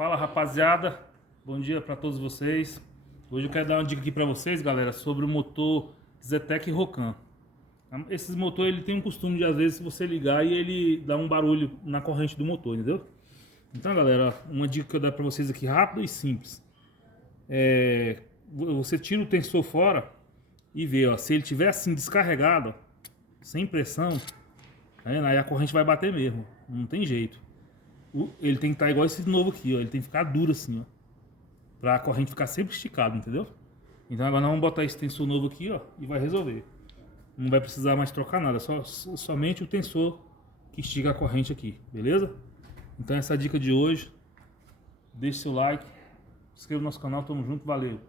Fala rapaziada, bom dia para todos vocês. Hoje eu quero dar uma dica aqui para vocês, galera, sobre o motor Zetec Rocan. Esses motores ele tem um costume de às vezes você ligar e ele dá um barulho na corrente do motor, entendeu? Então, galera, uma dica que eu dou para vocês aqui rápida e simples. Você tira o tensor fora e vê, ó, se ele tiver assim descarregado, sem pressão, aí a corrente vai bater mesmo, não tem jeito. Ele tem que estar igual esse novo aqui, ó. Ele tem que ficar duro assim, ó. Pra corrente ficar sempre esticada, entendeu? Então agora nós vamos botar esse tensor novo aqui, ó. E vai resolver. Não vai precisar mais trocar nada. Somente o tensor que estica a corrente aqui, beleza? Então essa é a dica de hoje. Deixe seu like. Se inscreva no nosso canal. Tamo junto. Valeu.